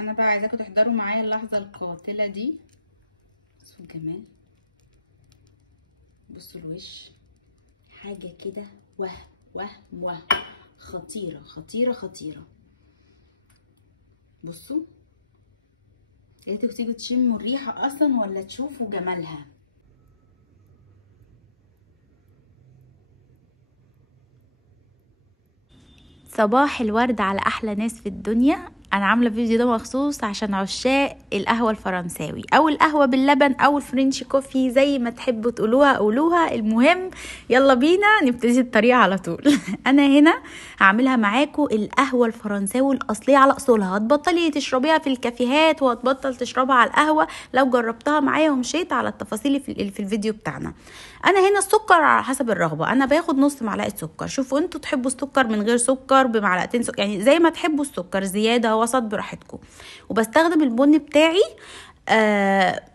انا بقى عايزاكم تحضروا معايا اللحظه القاتله دي. بصوا الجمال، بصوا الوش، حاجه كده وهم خطيره خطيره خطيره. بصوا، يا ريتكم تيجوا تشموا الريحه اصلا ولا تشوفوا جمالها. صباح الورد على احلى ناس في الدنيا. انا عامله الفيديو ده مخصوص عشان عشاق القهوه الفرنساوي او القهوه باللبن او الفرنش كوفي زي ما تحبوا تقولوها قولوها. المهم يلا بينا نبتدي الطريقه على طول. انا هنا هعملها معاكم القهوه الفرنساوي الاصليه على اصولها. هتبطلي تشربيها في الكافيهات وهتبطل تشربها على القهوه لو جربتها معايا ومشيت على التفاصيل في الفيديو بتاعنا. انا هنا السكر على حسب الرغبه، انا باخد نص معلقه سكر. شوفوا انتوا تحبوا السكر من غير سكر، بمعلقتين سكر، يعني زي ما تحبوا السكر، زياده وسط براحتكم. وبستخدم البن بتاعي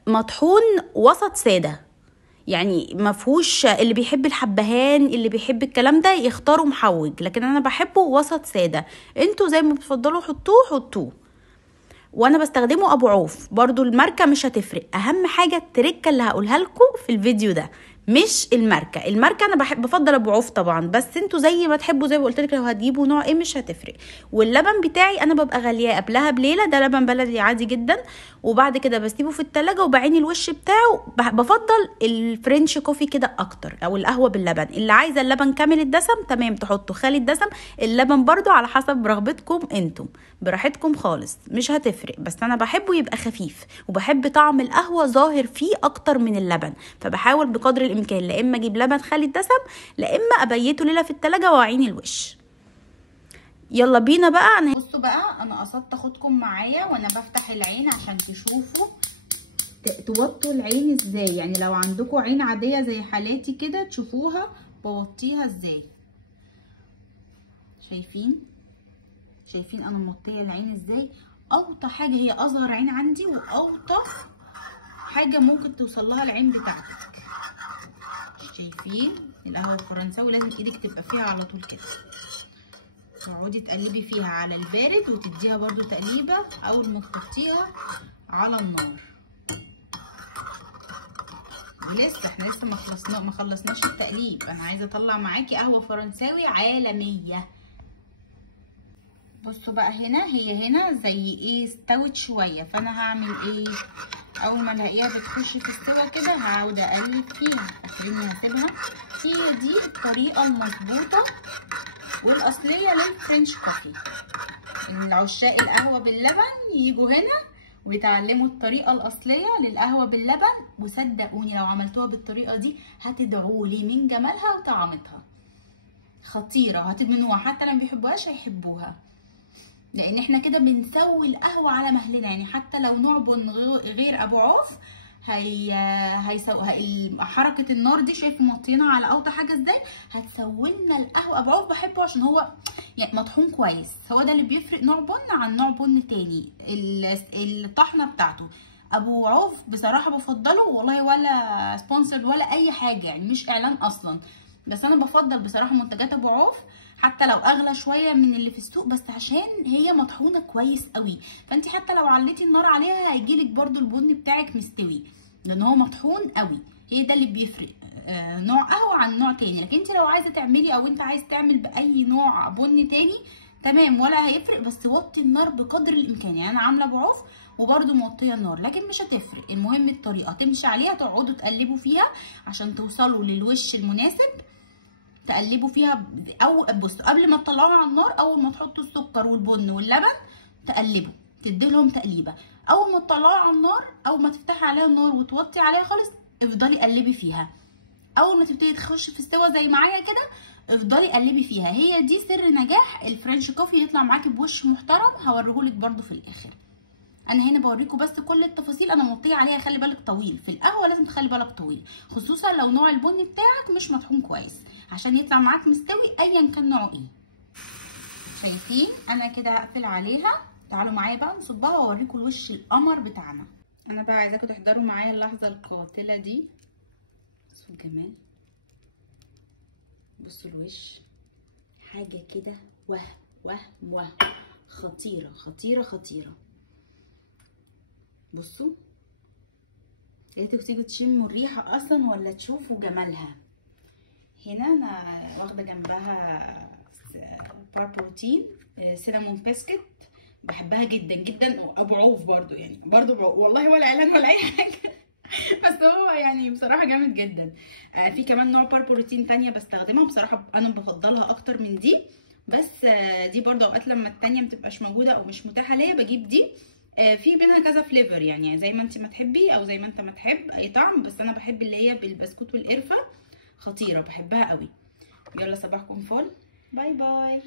مطحون وسط ساده، يعني ما فيهوش. اللي بيحب الحبهان اللي بيحب الكلام ده يختاروا محوج، لكن انا بحبه وسط ساده. انتوا زي ما بتفضلوا حطوه. وانا بستخدمه ابو عوف برضو، الماركه مش هتفرق. اهم حاجه التركه اللي هقولها لكم في الفيديو ده مش الماركه انا بفضل ابو عوف طبعا، بس انتوا زي ما تحبوا. زي ما قلت لك لو هتجيبوا نوع ايه مش هتفرق. واللبن بتاعي انا ببقى غلياه قبلها بليله، ده لبن بلدي عادي جدا. وبعد كده بسيبه في التلاجة وبعين الوش بتاعه. بفضل الفرنش كوفي كده اكتر، او القهوه باللبن. اللي عايزه اللبن كامل الدسم تمام تحطوا خالي الدسم. اللبن برضو على حسب رغبتكم انتم، براحتكم خالص مش هتفرق. بس انا بحبه يبقى خفيف، وبحب طعم القهوه ظاهر فيه اكتر من اللبن. فبحاول بقدر الامكان لا اما اجيب لبن خالي الدسم، لا اما ابيته ليله في التلاجة واعين الوش. يلا بينا بقى. بصوا بقى، انا قصدت اخدكم معايا وانا بفتح العين عشان تشوفوا توطوا العين ازاي. يعني لو عندكم عين عاديه زي حالاتي كده تشوفوها بوطيها ازاي. شايفين انا موطيه العين ازاي؟ اوطى حاجه، هي اصغر عين عندي واوطى حاجه ممكن توصل لها العين بتاعتك. شايفين القهوه الفرنساوي لازم ايدك تبقى فيها على طول كده، تقعدي تقلبي فيها على البارد وتديها برضو تقليبه اول ما تحطيها على النار. ولسه احنا لسه ما خلصناش التقليب. انا عايزه اطلع معاكي قهوه فرنساوي عالميه. بصوا بقى، هي هنا زي ايه استوت شويه، فانا هعمل ايه؟ اول ما الاقيها بتخش في السوا كده هقعد اقلب فيها. فاكريني هسيبها؟ هي دي الطريقه المظبوطه والاصليه للفرنش كوفي. العشاق القهوه باللبن يجوا هنا ويتعلموا الطريقه الاصليه للقهوه باللبن، وصدقوني لو عملتوها بالطريقه دي هتدعولي من جمالها وطعمتها. خطيره، هتدمنوها. حتى لو بيحبوهاش هيحبوها، لان احنا كده بنسوي القهوه على مهلنا. يعني حتى لو نوع بن غير ابو عوف حركه النار دي، شايف موطينها على اوطى حاجه ازاي؟ هتسوي لنا القهوه. ابو عوف بحبه عشان هو يعني مطحون كويس، هو ده اللي بيفرق نوع بن عن نوع بن تاني، الطحنه بتاعته. ابو عوف بصراحه بفضله والله، ولا سبونسر ولا اي حاجه، يعني مش اعلان اصلا، بس انا بفضل بصراحه منتجات ابو عوف حتى لو اغلى شويه من اللي في السوق، بس عشان هي مطحونه كويس قوي. فانت حتى لو عليتي النار عليها هيجيلك برضو البن بتاعك مستوي، لان هو مطحون قوي. هي ده اللي بيفرق نوع قهوه عن نوع تاني. لكن انت لو عايزه تعملي او انت عايز تعمل باي نوع بن تاني تمام ولا هيفرق، بس وطي النار بقدر الامكان. يعني انا عامله ابو عوف وبرده موطيه النار، لكن مش هتفرق. المهم الطريقه تمشي عليها، تقعدوا تقلبوا فيها عشان توصلوا للوش المناسب. تقلبوا فيها او بصوا قبل ما تطلعوها على النار، اول ما تحطوا السكر والبن واللبن تقلبوا، تدي لهم تقليبه. اول ما تطلعوها على النار، اول ما تفتحي عليها النار وتوطي عليها خالص، افضلي قلبي فيها. اول ما تبتدي تخش في السوا زي معايا كده، افضلي قلبي فيها. هي دي سر نجاح الفرنش كوفي، يطلع معاكي بوش محترم. هوريهولك برده في الاخر. انا هنا بوريكم بس كل التفاصيل. انا موطيه عليها، خلي بالك طويل في القهوه، لازم تخلي بالك طويل، خصوصا لو نوع البن بتاعك مش مطحون كويس، عشان يطلع معاك مستوي ايا كان نوعه ايه. شايفين انا كده هقفل عليها. تعالوا معايا بقى نصبها واوريكم الوش القمر بتاعنا. انا بقى عايزاكم تحضروا معايا اللحظه القاتله دي. بصوا الجمال، بصوا الوش، حاجه كده وهم خطيره خطيره خطيره. بصوا يا ريتوا تيجوا تشموا الريحه اصلا ولا تشوفوا جمالها. هنا انا واخده جنبها بار بروتين سينامون بسكت، بحبها جدا جدا. ابو عوف برضو يعني والله ولا اعلان ولا اي حاجه بس هو يعني بصراحه جامد جدا. في كمان نوع بار بروتين تانية بستخدمها بصراحه، انا بفضلها اكتر من دي، بس دي برضو اوقات لما التانية متبقاش موجوده او مش متاحه ليا بجيب دي. في بينها كذا فليفر يعني زي ما انت ما تحبي او زي ما انت ما تحب اي طعم، بس انا بحب اللي هي بالبسكوت والقرفه، خطيره بحبها قوي. يلا صباحكم فل، باي باي.